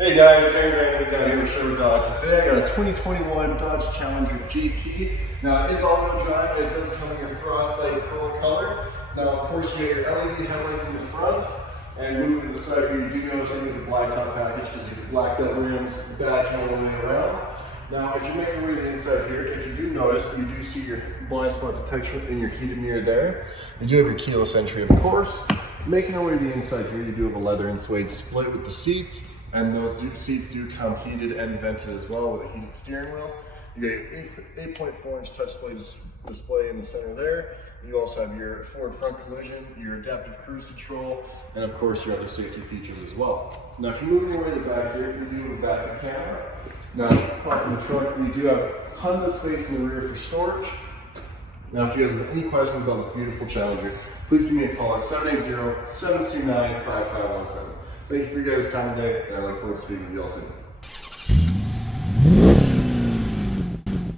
Hey guys, Aaron down here with Sherwood Dodge, and today I got a 2021 Dodge Challenger GT. Now it is all-wheel drive, and it does come in your Frostbite Pearl color. Now of course you have your LED headlights in the front, and moving to the side here, you do notice I need the black top package because you can blacked out rims, badge all the way around. Now if you make your way to the inside here, if you do notice, you do see your blind spot detection in your heated mirror there. You do have your keyless entry of course. Making our way to the inside here, you do have a leather and suede split with the seats. And those seats do come heated and vented as well with a heated steering wheel. You get an 8.4-inch touch display in the center there. You also have your forward front collision, your adaptive cruise control, and of course your other safety features as well. Now if you're moving your way to the back here, you do have a backup camera. Now park in the trunk, you do have tons of space in the rear for storage. Now if you guys have any questions about this beautiful Challenger, please give me a call at 780-729-5517. Thank you for your guys' time today, and I look forward to speaking with you all soon.